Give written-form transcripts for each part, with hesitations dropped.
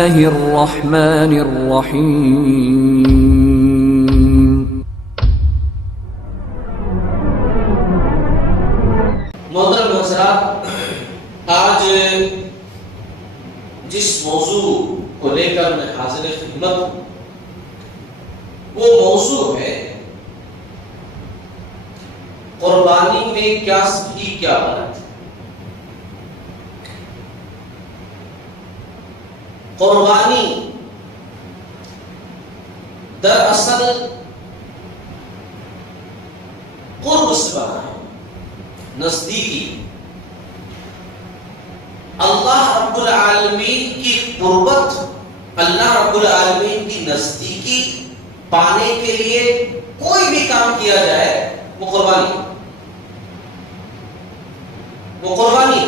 الرحمن الرحیم. محترم حضرات، آج جس موضوع کو لے کر میں حاضر خدمت ہوں وہ موضوع ہے قربانی میں کیا صحیح کیا غلط. قربانی دراصل قرب سے بنا ہے، نزدیکی. اللہ رب العالمین کی قربت، اللہ رب العالمین کی نزدیکی پانے کے لیے کوئی بھی کام کیا جائے وہ قربانی. وہ قربانی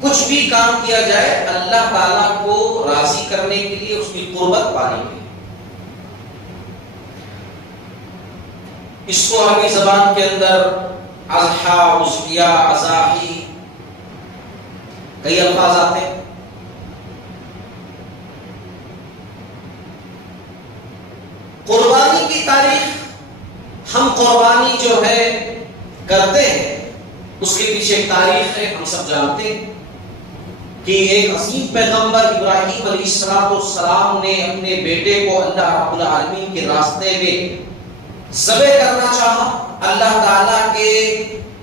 کچھ بھی کام کیا جائے اللہ تعالیٰ کو راضی کرنے کے لیے، اس کی قربت پانے کے لیے. اس کو عربی زبان کے اندر اضحیٰ، اضحیہ، اضاحی کئی الفاظ آتے ہیں. قربانی کی تاریخ، ہم قربانی جو ہے کرتے ہیں اس کے پیچھے ایک تاریخ ہے، ہم سب جانتے ہیں کہ ایک عظیم پیغمبر ابراہیم علیہ السلام نے اپنے بیٹے کو اللہ رب العالمین کے راستے میں ذبح کرنا چاہا. اللہ تعالیٰ کے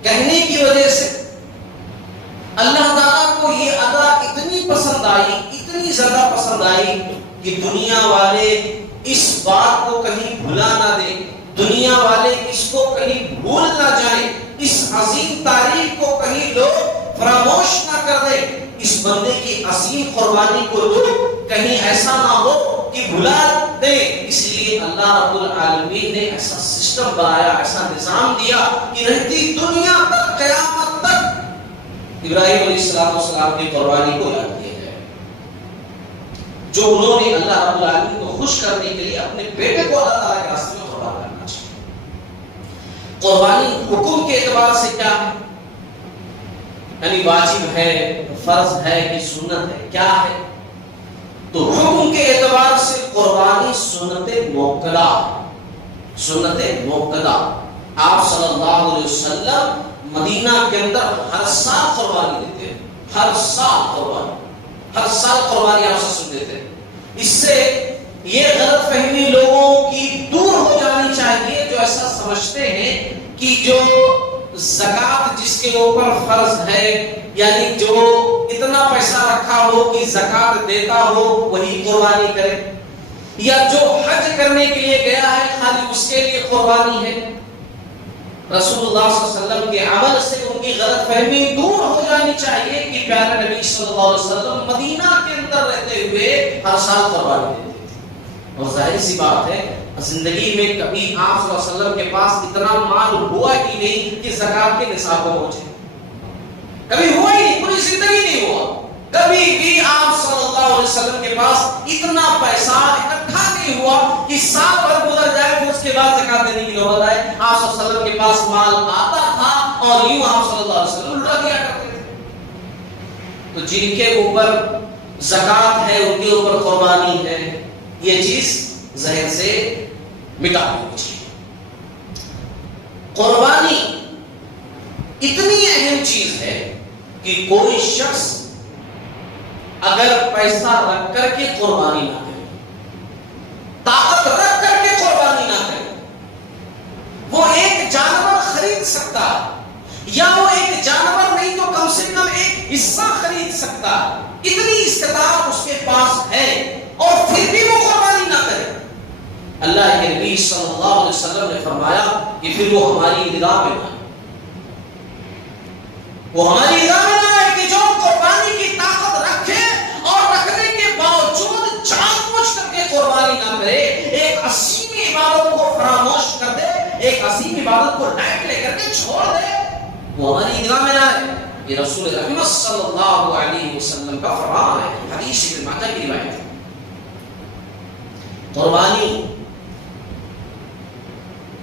کہنے کی وجہ سے اللہ تعالیٰ کو یہ ادا اتنی پسند آئی، اتنی زیادہ پسند آئی کہ دنیا والے اس بات کو کہیں بھلا نہ دیں، دنیا والے اس کو کہیں بھول نہ جائیں، اس عظیم تاریخ کو کہیں لوگ فراموش نہ کر دیں. اس بندے کی عظیم قربانی کو لوگ کہیں ایسا نہ ہو کہ بھلا دیں. اس لیے اللہ رب العالمین نے ایسا سسٹم بنایا، ایسا نظام دیا کہ رہتی دنیا تک، قیامت تک ابراہیم علیہ السلام کی قربانی کو یاد کیا جائے، جو انہوں نے اللہ رب العالمین کو خوش کرنے کے لیے اپنے بیٹے کو اللہ تعالیٰ کے راستے میں قربان کرنا چاہیے. قربانی حکم کے اعتبار سے کیا ہے؟ یعنی واجب ہے، فرض ہے کہ سنت ہے، کیا ہے؟ تو حکم کے اعتبار سے قربانی سنت موکدہ. سنت موکدہ آپ صلی اللہ علیہ وسلم مدینہ کے اندر ہر سال قربانی دیتے ہیں، ہر سال قربانی آپ سے سن دیتے ہیں. اس سے یہ غلط فہمی لوگوں کی دور ہو جانی چاہیے جو ایسا سمجھتے ہیں کہ جو زکوٰۃ جس کے اوپر فرض ہے، یعنی جو اتنا پیسہ رکھا ہو کہ زکوٰۃ دیتا ہو وہی قربانی کرے، یا جو حج کرنے کے لیے گیا ہے خالی اس کے لیے قربانی ہے. رسول اللہ صلی اللہ علیہ وسلم کے عمل سے ان کی غلط فہمی دور ہو جانی چاہیے کہ پیارے نبی صلی اللہ علیہ وسلم مدینہ کے اندر رہتے ہوئے ہر سال قربانی دیتے تھے. اور ظاہر سی بات ہے زندگی میں کبھی آپ صلی اللہ علیہ وسلم کے پاس اتنا مال ہوا ہی نہیں کہ زکوٰۃ کے نصاب پر پہنچے. کبھی ہوا ہی نہیں، پوری زندگی نہیں ہوا. کبھی بھی آپ صلی اللہ علیہ وسلم کے پاس اتنا پیسہ اکٹھا نہیں ہوا کہ سال بھر گزر جائے پھر اس کے بعد زکوٰۃ دینے کی نوبت آئے. آپ صلی اللہ علیہ وسلم کے پاس مال آتا تھا اور یوں آپ صلی اللہ علیہ وسلم لٹا دیا کرتے تھے. تو جن کے اوپر زکوٰۃ ہے ان کے اوپر قربانی ہے، یہ چیز ذہن سے مٹا دینی چاہیے. قربانی اتنی اہم چیز ہے کہ کوئی شخص اگر پیسہ رکھ کر کے قربانی نہ کرے، طاقت رکھ کر کے قربانی نہ کرے، وہ ایک جانور خرید سکتا یا وہ ایک جانور نہیں تو کم سے کم ایک حصہ خرید سکتا، اتنی استطاعت اس کے پاس ہے اور پھر بھی وہ قربانی نہ کرے. اللہ کے نبی صلی اللہ علیہ وسلم نے فرمایا کہ پھر وہ ہماری نگاہ میں نہ آئے. وہ ہماری نگاہ میں نہ آئے کہ جو قربانی کی طاقت رکھے اور رکھنے کے باوجود جان بوجھ کر کے قربانی نہ کرے، ایک عظیم عبادت کو فراموش کر دے، ایک عظیم عبادت کو ڈائٹ لے کر کے چھوڑ دے، وہ ہماری نگاہ میں نہ آئے. یہ رسول رحمت صلی اللہ علیہ وسلم کا فرمان ہے، حدیث ابن ماجہ کی روایت ہے. قربانی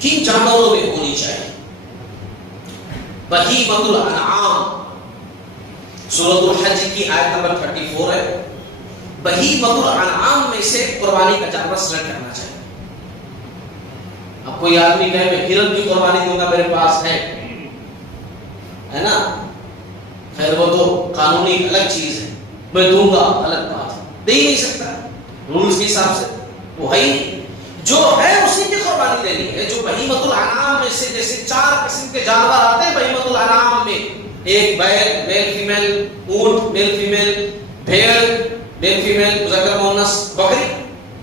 کن جانوروں میں ہونی چاہیے؟ بہیمۃ الانعام، سورۃ الحج کی آیت نمبر 34 ہے. بہیمۃ الانعام میں سے قربانی کا جانور سلیکٹ کرنا چاہیے. اب کوئی آدمی کہے میں ہرن کی قربانی دوں گا میرے پاس ہے نا، خیر وہ تو قانونی الگ چیز ہے، میں دوں گا الگ بات ہے، دے ہی نہیں سکتا رولز کے حساب سے، وہ ہے ہی نہیں. جو ہے اسی کی قربانی دینی ہے. جو بہیمۃ الانعام میں سے جیسے 4 قسم کے جانور آتے ہیں بہیمۃ الانعام میں، ایک بیل میل فیمیل، اونٹ میل فیمیل، بھیڑ میل فیمیل مذکر مؤنث، بکری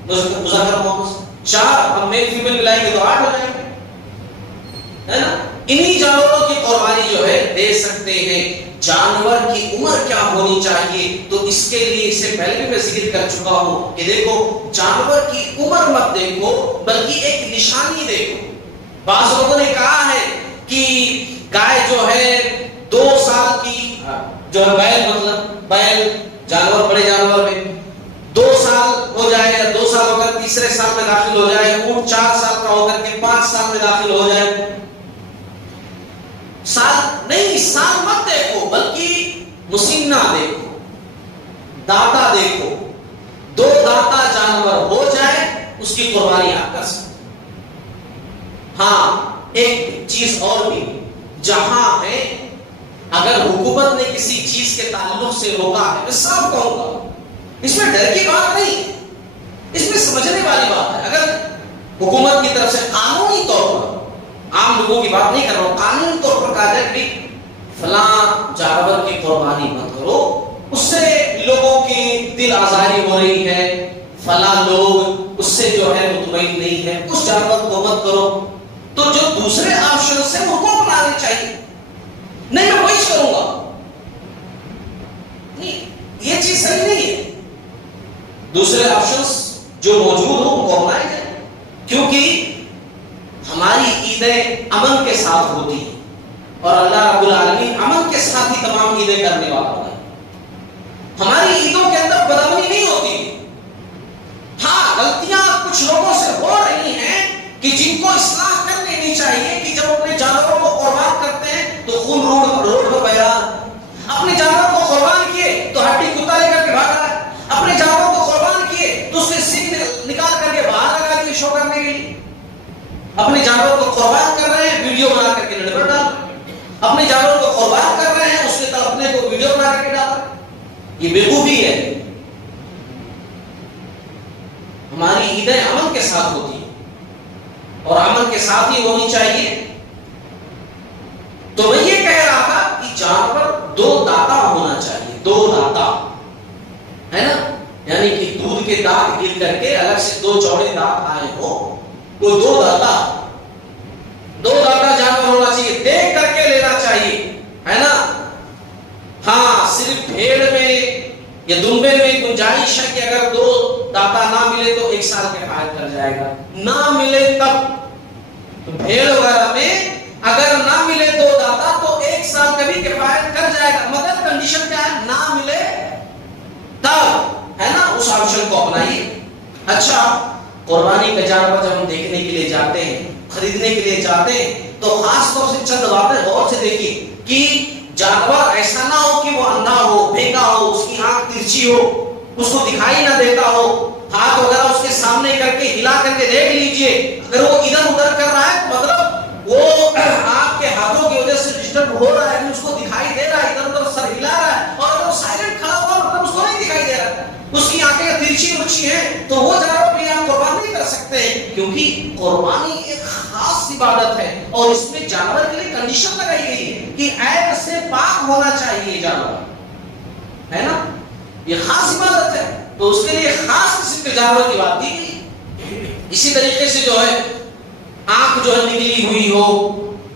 مذکر مؤنث، 4 ہم میل فیمیل ملائیں گے تو 8 ہو جائیں گے، ہے نا. انہی جانوروں کی قربانی جو ہے دے سکتے ہیں. جانور کی عمر کیا ہونی چاہیے، تو اس کے لیے اس سے پہلے بھی میں ذکر کر چکا ہوں کہ دیکھو جانور کی عمر مت دیکھو بلکہ ایک نشانی دیکھو. بعض لوگوں نے کہا ہے کہ گائے جو ہے 2 سال کی جو ہے بیل، مطلب بیل جانور بڑے جانور میں 2 سال ہو جائے یا 2 سال ہو کر تیسرے سال میں داخل ہو جائے، اونٹ 4 سال کا ہو کر کے 5 سال میں داخل ہو جائے. سال نہیں، سال مت دیکھو بلکہ مسنہ دیکھو، داتا دیکھو. 2 داتا جانور ہو جائے اس کی قربانی آپ کر سکتے. ہاں ایک چیز اور بھی، جہاں ہے اگر حکومت نے کسی چیز کے تعلق سے روکا ہے، میں صاف کہوں گا اس میں ڈر کی بات نہیں، اس میں سمجھنے والی بات ہے. اگر حکومت کی طرف سے قانونی طور پر، عام لوگوں کی بات نہیں کر رہا ہوں، قانونی طور پر کہا جائے کہ فلاں جانور کی قربانی مت کرو، اس سے لوگوں کی دل آزاری ہو رہی ہے، فلاں لوگ اس سے جو ہے مطمئن نہیں ہے، اس جانور کو مت کرو، تو جو دوسرے آپشن سے ان کو اپنانے چاہیے. نہیں میں وہی کروں گا، نہیں یہ چیز صحیح نہیں ہے. دوسرے آپشنز جو موجود ہوں ان کو اپنائے جائیں، کیونکہ ہماری عیدیں امن کے ساتھ ہوتی ہیں اور اللہ رب العالمین امن کے ساتھ ہی تمام عیدیں کرنے والا ہے. ہماری عیدوں کے اندر بدامنی نہیں ہوتی. ہاں غلطیاں کچھ لوگوں سے ہو رہی ہیں کہ جن کو اصلاح کر لینی چاہیے کہ جب اپنے جانوروں کو قربان کرتے ہیں تو خون روڈ پر بہہ رہا ہے، اپنے جانوروں کو قربان کیے تو ہڈی کتا لے کر کے بھاگ رہا ہے، اپنے جانوروں کو قربان کیے تو اس کے سینگ نکال کر کے باہر لگا دیے شو کرنے کے لیے، اپنے جانوروں کو قربان کر رہے ہیں ویڈیو بنا کر کے نیٹ پر ڈال رہے ہیں، اپنے جانوروں کو قربان کر رہے ہیں اس کے تڑپنے کو ویڈیو بنا کر کے ڈال رہے ہیں. یہ بیوقوفی ہے. ہماری عیدیں امن کے ساتھ ہوتی ہیں اور امن کے ساتھ ہی ہونی چاہیے. تو میں یہ کہہ رہا تھا کہ جانور 2 داتا ہونا چاہیے، 2 داتا ہے نا، یعنی کہ دودھ کے دانت گر کر کے الگ سے 2 چوڑے دانت آئے ہو، وہ 2 داتا جانور ہونا چاہیے. دیکھ کر کے لینا چاہیے، ہے نا. ہاں صرف بھیڑ میں یا دمبے میں گنجائش ہے کہ اگر 2 داتا نہ ملے تو 1 سال کے فائد کر جائے گا، نہ ملے تب بھیڑ وغیرہ میں اگر نہ ملے 2 داتا تو 1 سال کا بھی کفایت کر جائے گا، مگر کنڈیشن کیا ہے، نہ ملے تب، ہے نا. اس آپشن کو اپنائیے. اچھا قربانی کا جانور جب ہم دیکھنے کے لیے جاتے ہیں، خریدنے کے لیے جاتے ہیں، تو خاص طور سے چند باتیں غور سے دیکھیے کہ جانور ایسا نہ ہو کہ وہ اندھا ہو، بھیگا ہو، اس کی آنکھ ترچھی ہو، اس کو دکھائی نہ دیتا ہو. ہاتھ وغیرہ اس کے سامنے کر کے ہلا کر کے دیکھ لیجئے، اگر وہ ادھر ادھر کر رہا ہے مطلب وہ آپ کے ہاتھوں کی وجہ سے ڈسٹرب ہو رہا ہے، اس کو دکھائی دے رہا ہے، ادھر ادھر سر ہلا رہا ہے، اور اگر وہ سائلنٹ کھڑا ہوا مطلب اس کو نہیں دکھائی دے رہا ہے، اس کی آنکھیں ترچھی مرچھی ہیں، تو وہ جانور بھی آپ قربان نہیں کر سکتے ہیں، کیونکہ قربانی ایک خاص عبادت ہے اور اس میں جانور کے لیے کنڈیشن لگائی گئی ہے کہ عیب سے پاک ہونا چاہیے جانور، ہے نا. یہ خاص عبادت ہے تو اس کے لیے خاص قسم کے جانور کی بات کی گئی. اسی طریقے سے جو ہے آنکھ جو ہے نگلی ہوئی ہو،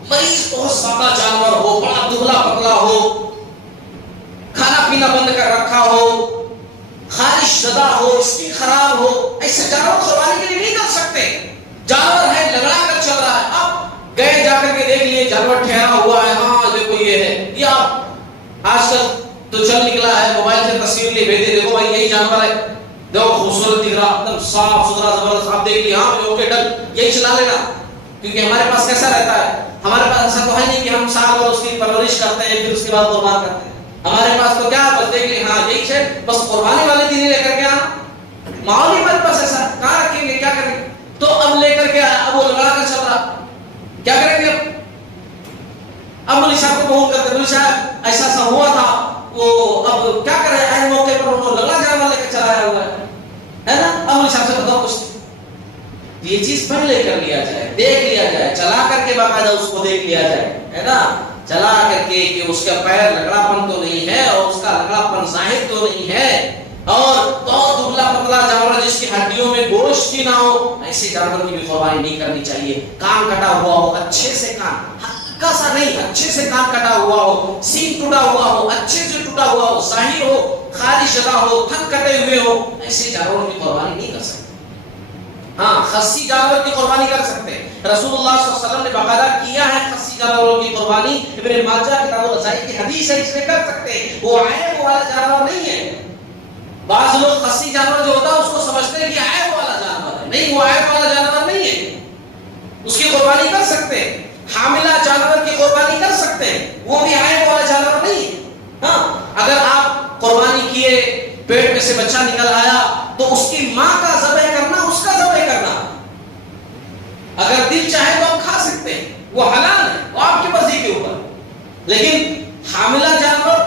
مریض بہت سادہ جانور ہو، بڑا دبلا پتلا ہو، کھانا پینا بند کر رکھا ہو، خارش زدہ ہو، اسکن خراب ہو، ایسے جانور قربانی کے لیے نہیں کر سکتے. جانور ہے لگڑا کر چل رہا ہے، اب گئے جا کر کے دیکھ لیے جانور ٹھہرا ہوا ہے، ہاں دیکھو یہ ہے، یہ آپ آج کل تو چل نکلا ہے، موبائل سے تصویر لے بھیجے، دیکھو بھائی یہی جانور ہے، دیکھو خوبصورت دکھ رہا، ایک دم صاف ستھرا زبردست، آپ دیکھ لیے، ہاں اوکے ڈن، یہی چلا لینا. کیونکہ ہمارے پاس کیسا رہتا ہے، ہمارے پاس ایسا تو ہے نہیں کہ ہم سال اور اس کی پرورش کرتے ہیں پھر اس کے بعد قربان کرتے ہیں. ہمارے پاس تو کیا بس دیکھ لیں، ہاں یہی ہے، بس قربانی والے دن لے کر کے آنا، ماحول ہی ہمارے پاس ایسا، کہاں رکھیں گے، کیا کریں گے؟ تو اب لے کر کے آیا، اب وہ لگا کر چل رہا، کیا کریں گے؟ اب مولوی صاحب کو بہت کرتے، مولوی صاحب ایسا ایسا ہوا تھا، وہ اب کیا کرے، ایسے موقع پر انہوں نے لگا جانا لے کے چلایا ہوا ہے نا؟ اب مولوی صاحب سے بتاؤ کچھ، یہ چیز پڑھ لے کر لیا جائے، دیکھ لیا جائے، چلا کر کے باقاعدہ اس کو دیکھ لیا جائے، ہے نا؟ چلا کر کے کہ اس کا پیر لگڑا پن تو نہیں ہے، اور اس کا لگڑا پن ظاہر تو نہیں ہے، اور بہت دبلا پتلا جانور جس کی ہڈیوں میں گوشت ہی نہ ہو، ایسے جانور کی بھی قربانی نہیں کرنی چاہیے۔ کان کٹا ہوا ہو، اچھے سے کان، ہلکا سا نہیں، اچھے سے کان کٹا ہوا ہو، سینگ ٹوٹا ہوا ہو، اچھے سے ٹوٹا ہوا ہو، ظاہر ہو، خالی جگہ ہو، تھن کٹے ہوئے ہو، ایسے جانوروں کی قربانی نہیں کر سکتے۔ ہاں، خصی جانور کی قربانی کر سکتے ہیں، رسول اللہ صلی اللہ علیہ وسلم نے باقاعدہ کیا ہے خصی جانوروں کی قربانی، ابن ماجہ کتاب الذبائح کی حدیث ہے، اس میں کر سکتے ہیں، وہ عیب والا جانور نہیں ہے۔ بعض لوگ خصی جانور جو ہوتا ہے اس کو سمجھتے ہیں کہ عیب والا جانور ہے، نہیں، وہ عیب والا جانور نہیں ہے، اس کی قربانی کر سکتے ہیں۔ حاملہ جانور کی قربانی کر سکتے ہیں، وہ بھی عیب والا جانور نہیں ہے۔ ہاں، اگر آپ قربانی کیے، پیٹ میں سے بچہ نکل آیا تو اس کی ماں کا ذبح کرنا، اس کا ذبح کرنا، اگر دل چاہے تو آپ کھا سکتے ہیں، وہ حلال ہے، وہ آپ کی مرضی کے اوپر۔ لیکن حاملہ جانور،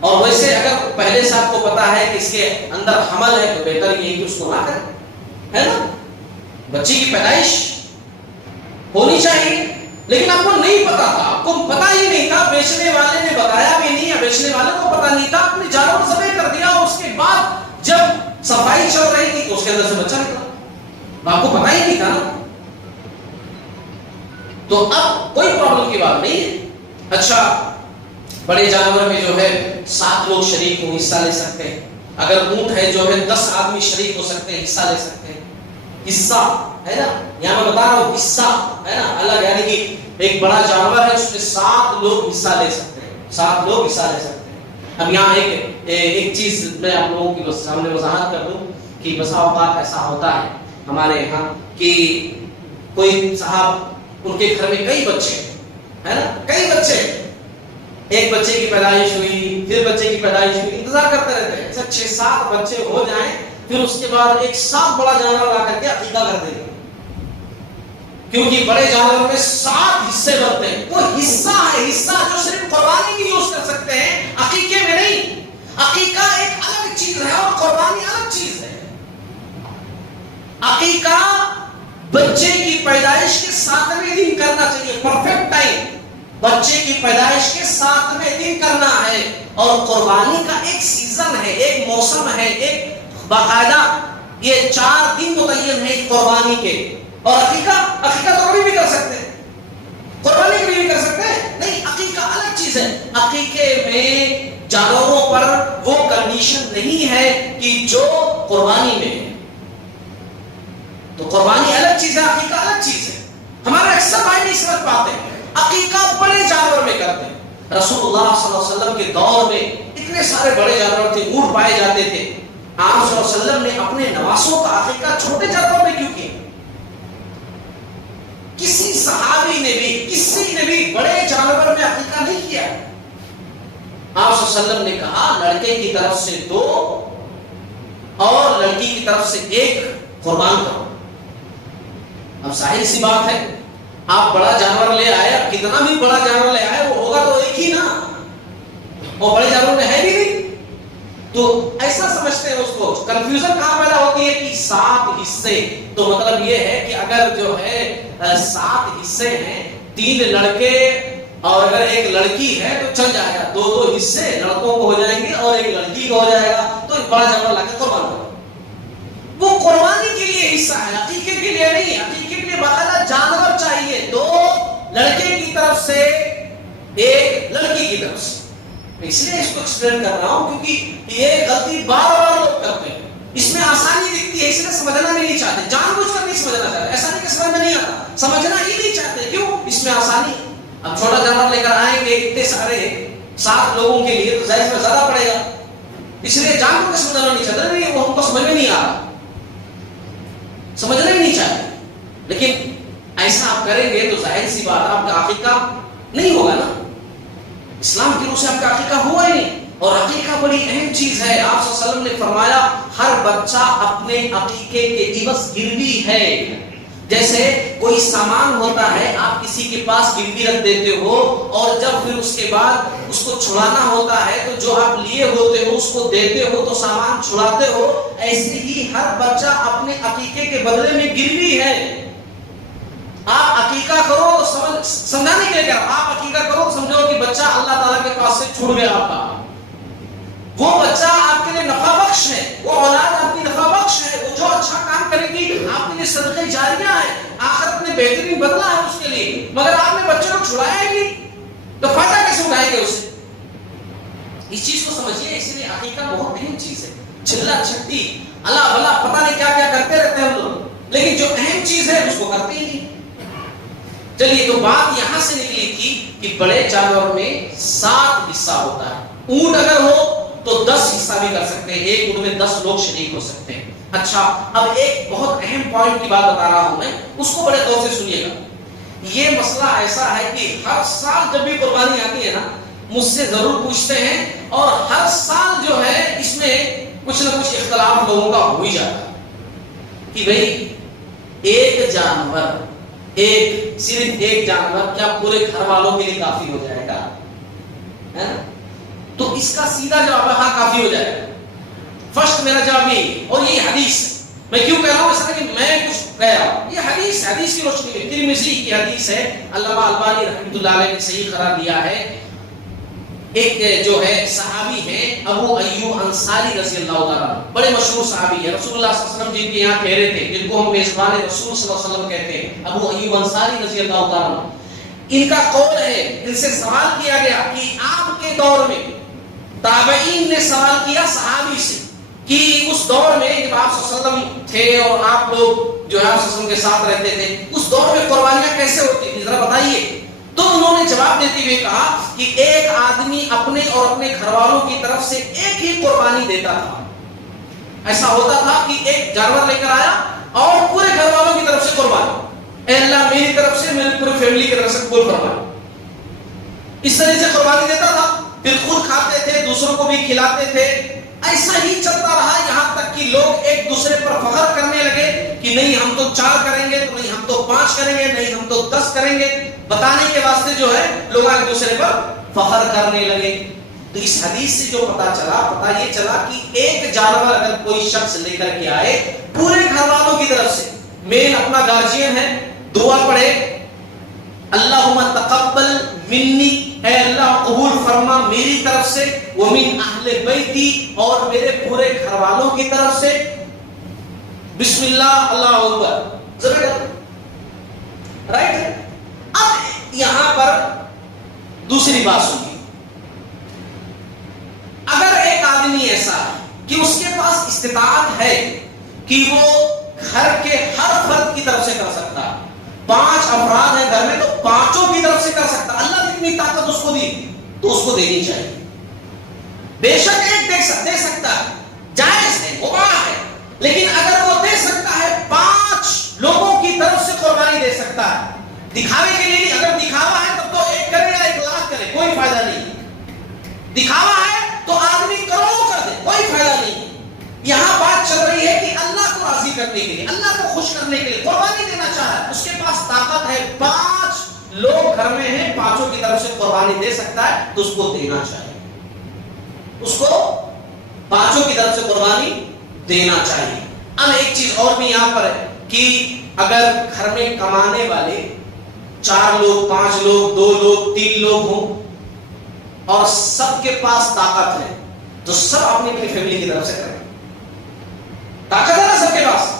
اور ویسے اگر پہلے سے آپ کو پتا ہے کہ اس کے اندر حمل ہے تو بہتر یہ ہے کہ اس کو نہ کریں، ہے نا؟ بچی کی پیدائش ہونی چاہیے، لیکن آپ کو نہیں پتا تھا، آپ کو پتا ہی نہیں تھا، بیچنے والے نے بتایا بھی نہیں، یا بیچنے والے کو پتا نہیں تھا، آپ نے جانور ذبح کر دیا، اور اس کے بعد جب صفائی چل رہی تھی تو اس کے اندر سے بچہ نکلا، آپ کو پتا ہی نہیں تھا نا، تو اب کوئی پرابلم کی بات نہیں ہے۔ اچھا، بڑے جانور میں جو ہے 7 لوگ شریک ہو، حصہ لے سکتے ہیں، اگر اونٹ ہے جو ہے 10 آدمی شریک ہو سکتے ہیں، حصہ لے سکتے ہیں، حصہ ہے نا، یہاں میں بتا رہا ہوں حصہ ہے نا الگ، یعنی کہ ایک بڑا جانور ہے اس میں 7 لوگ حصہ لے سکتے ہیں، 7 لوگ حصہ لے سکتے ہیں۔ اب یہاں ایک چیز میں آپ لوگوں کی سامنے وضاحت کر دوں کہ بسا اوقات ایسا ہوتا ہے ہمارے یہاں کہ کوئی صاحب ان کے گھر میں کئی بچے ہے نا، کئی بچے، ایک بچے کی پیدائش ہوئی، پھر بچے کی پیدائش ہوئی، انتظار کرتے رہتے ہیں 6-7 بچے ہو جائیں، پھر اس کے بعد ایک ساتھ بڑا جانور لا کر کے عقیقہ کر دیں گے، کیونکہ بڑے جانور میں 7 حصے بنتے ہیں، وہ حصہ ہے، حصہ جو صرف قربانی کی یوز کر سکتے ہیں، عقیقے میں نہیں۔ عقیقہ ایک الگ چیز ہے اور قربانی الگ چیز ہے۔ عقیقہ بچے کی پیدائش کے 7ویں دن کرنا چاہیے، پرفیکٹ ٹائم، بچے کی پیدائش کے 7ویں دن کرنا ہے، اور قربانی کا ایک سیزن ہے، ایک موسم ہے، ایک باقاعدہ یہ 4 دن متعین ہے قربانی کے، اور عقیقہ تو کبھی بھی کر سکتے ہیں، قربانی کبھی بھی کر سکتے ہیں، نہیں، عقیقہ الگ چیز ہے۔ عقیقے میں جانوروں پر وہ کنڈیشن نہیں ہے کہ جو قربانی میں ہے، تو قربانی الگ چیز ہے، عقیقہ الگ چیز ہے۔ ہمارے اکثر بھائی نہیں سمجھ پاتے ہیں، عقیقہ بڑے جانور میں کرتے ہیں۔ رسول اللہ صلی اللہ علیہ وسلم کے دور میں اتنے سارے بڑے جانور تھے، اونٹ پائے جاتے تھے، آپ صلی اللہ علیہ وسلم نے اپنے نواسوں کا عقیقہ چھوٹے جانور میں کیوں کیا؟ کسی صحابی نے بھی بڑے جانور میں عقیقہ نہیں کیا۔ آپ صلی اللہ علیہ وسلم نے کہا لڑکے کی طرف سے 2 اور لڑکی کی طرف سے 1 قربان کرو۔ اب ظاہر سی بات ہے، آپ بڑا جانور لے آئے، کتنا بھی بڑا جانور لے آئے وہ ہوگا تو ایک ہی نا، وہ بڑے جانور میں ہے بھی نہیں، تو ایسا سمجھتے ہیں، اس کو کنفیوژن کہاں پیدا ہوتی ہے کہ 7 حصے، تو مطلب یہ ہے کہ اگر جو ہے 7 حصے ہیں، 3 لڑکے اور اگر 1 لڑکی ہے تو چل جائے گا، 2 حصے لڑکوں کو ہو جائیں گے اور 1 لڑکی کو ہو جائے گا، تو ایک بڑا جانور لا کے قربان کرو۔ وہ قربانی کے لیے حصہ ہے، عقیقے کے لیے نہیں۔ عقیقے کے لیے باقاعدہ جانور چاہیے، 2 لڑکے کی طرف سے 1 لڑکی کی طرف سے۔ اس لیے اس کو ایکسپلین کر رہا ہوں کیونکہ یہ غلطی بار لوگ کرتے ہیں، اس میں آسانی دکھتی ہے، اس لیے سمجھنا بھی نہیں چاہتے، جان بوجھ کر نہیں سمجھنا چاہتے، ایسا نہیں کہ سمجھ میں نہیں آتا، سمجھنا ہی نہیں چاہتے، کیوں؟ اس میں آسانی۔ اب چھوٹا جانور لے کر آئیں گے اتنے سارے 7 لوگوں کے لیے تو ظاہر میں زیادہ پڑے گا، اس لیے جان بوجھ کر سمجھنا نہیں چاہتے، نہیں وہ ہم کو سمجھ میں نہیں آ رہا، سمجھنا ہی نہیں چاہتے۔ لیکن ایسا آپ کریں گے تو ظاہر سی بات آپ کا عقیقہ نہیں ہوگا نا، اسلام کی روح سے آپ کا عقیقہ ہوا ہی نہیں. اور عقیقہ بڑی اہم چیز ہے. آپ صلی اللہ علیہ وسلم نے فرمایا ہر بچہ اپنے عقیقے کے عوض گروی ہے. جیسے کوئی سامان ہوتا ہے, آپ کسی کے پاس گروی رکھ دیتے ہو اور جب پھر اس کے بعد اس کو چھڑانا ہوتا ہے تو جو آپ لیے ہوتے ہو اس کو دیتے ہو تو سامان چھڑاتے ہو. ایسے ہی ہر بچہ اپنے عقیقے کے بدلے میں گروی ہے. آپ عقیقہ کرو تو سمجھانے کے لیے کیا, آپ عقیقہ کرو تو سمجھو کہ بچہ اللہ تعالیٰ کے پاس سے چھوٹ گیا آپ کا. وہ بچہ آپ کے لیے نفع بخش ہے, وہ اولاد آپ کی نفع بخش ہے, وہ جو اچھا کام کرے گی آپ کے لیے صدقہ جاریہ ہے, آخرت میں بہترین بدلہ ہے اس کے لیے. مگر آپ نے بچے کو چھڑایا ہی نہیں تو فائدہ کیسے اٹھائیں گے اسے؟ اس چیز کو سمجھیے. اسی لیے عقیقہ بہت اہم چیز ہے. چلا چھٹی اللہ بھلا پتہ نہیں کیا کیا کرتے رہتے ہیں ہم لوگ, لیکن جو اہم چیز ہے اس کو کرتے ہی نہیں. چلیے, تو بات یہاں سے نکلی تھی کہ بڑے جانور میں 7 حصہ ہوتا ہے. اونٹ اگر ہو تو 10 حصہ بھی کر سکتے ہیں, ایک اونٹ میں 10 لوگ شریک ہو سکتے ہیں. اچھا, اب ایک بہت اہم پوائنٹ کی بات بتا رہا ہوں میں, اس کو بڑے غور سے سنیے گا. یہ مسئلہ ایسا ہے کہ ہر سال جب بھی قربانی آتی ہے نا, مجھ سے ضرور پوچھتے ہیں, اور ہر سال جو ہے اس میں کچھ نہ کچھ اختلاف لوگوں کا ہو ہی جاتا ہے کہ بھئی ایک جانور, صرف ایک جانور کیا پورے گھر والوں کے لیے کافی ہو جائے گا؟ ہے نا؟ تو اس کا سیدھا جواب ہے ہاں کافی ہو جائے گا. فرسٹ میرا جواب یہ, اور یہ حدیث میں کیوں کہہ رہا ہوں ایسا کہ میں کچھ کہہ رہا ہوں, یہ حدیث کی روشنی میں ترمذی کی حدیث ہے, علامہ البانی رحمۃ اللہ علیہ نے صحیح قرار دیا ہے. ایک جو ہے صحابی ہیں ابو ایوب انصاری رضی اللہ تعالیٰ, بڑے مشہور صحابی ہیں, رسول اللہ صلی اللہ علیہ وسلم جن کے یہاں ٹھہرے تھے, جن کو ہم میزبان رسول صلی اللہ علیہ وسلم کہتے ہیں, ابو ایوب انصاری رضی اللہ تعالیٰ. ان کا قول ہے, ان سے سوال کیا گیا کہ آپ کے دور میں, تابعین نے سوال کیا صحابی سے کہ اس دور میں جب آپ صلی اللہ علیہ وسلم تھے اور آپ لوگ جو ہے آپ صلی اللہ علیہ وسلم کے ساتھ رہتے تھے, اس دور میں قربانیاں کیسے ہوتی تھی ذرا بتائیے. تو انہوں نے جواب دیتے ہوئے کہا کہ ایک آدمی اپنے اور اپنے گھر والوں کی طرف سے ایک ہی قربانی دیتا تھا. ایسا ہوتا تھا کہ ایک جانور لے کر آیا اور پورے گھر والوں کی طرف سے قربانی, اے اللہ میری طرف سے, میری پوری فیملی کی طرف سے قربانی فرما. اس طرح سے قربانی دیتا تھا, پھر خود کھاتے تھے, دوسروں کو بھی کھلاتے تھے. ایسا ہی چلتا رہا یہاں تک کہ لوگ ایک دوسرے پر فخر کرنے لگے کہ نہیں ہم تو 4 کریں گے, نہیں ہم تو 5 کریں گے, نہیں ہم تو 10 کریں گے. بتانے کے واسطے جو ہے لوگ ایک دوسرے پر فخر کرنے لگے. تو اس حدیث سے جو پتا یہ چلا کہ ایک جانور اگر کوئی شخص لے کر کے آئے پورے گھر والوں کی طرف سے, مین اپنا گارجین ہے, دعا پڑھے اللہم تقبل منی, اے اللہ قبول فرما میری طرف سے, ومن اہل بیتی, اور میرے پورے گھر والوں کی طرف سے, بسم اللہ اللہ اکبر. رائٹ. اب یہاں پر دوسری بات سنیے, اگر ایک آدمی ایسا ہے کہ اس کے پاس استطاعت ہے کہ وہ گھر کے ہر فرد کی طرف سے کر سکتا ہے, 5 افراد ہیں گھر میں تو 5 کی طرف سے کر سکتا, اللہ نے اتنی طاقت اس کو دی تو اس کو دینی چاہیے. بے شک ایک دے سکتا ہے, جائز ہے, مباح ہے, لیکن اگر وہ دے سکتا ہے 5 لوگوں کی طرف سے قربانی دے سکتا ہے, دکھاوے کے لیے. اگر دکھاوا ہے تب تو 1 کرے یا 1 لاکھ کرے, کوئی فائدہ نہیں. دکھاوا ہے تو آدمی کروڑوں کر دے, کوئی فائدہ نہیں. یہاں بات چل رہی ہے کہ اللہ کو راضی کرنے کے لیے, اللہ کو خوش کرنے کے لیے قربانی دینا چاہ رہا ہے, اس کے پاس طاقت ہے, 5 لوگ گھر میں ہیں, 5 کی طرف سے قربانی دے سکتا ہے تو اس کو دینا چاہیے, اس کو 5 کی طرف سے قربانی دینا چاہیے. اب ایک چیز اور بھی یہاں پر ہے کہ اگر گھر میں کمانے والے 4 لوگ, 5 لوگ, 2 لوگ, 3 لوگ ہوں اور سب کے پاس طاقت ہے تو سب اپنی اپنی فیملی کی طرف سے کریں. طاقت ہے نا سب کے پاس.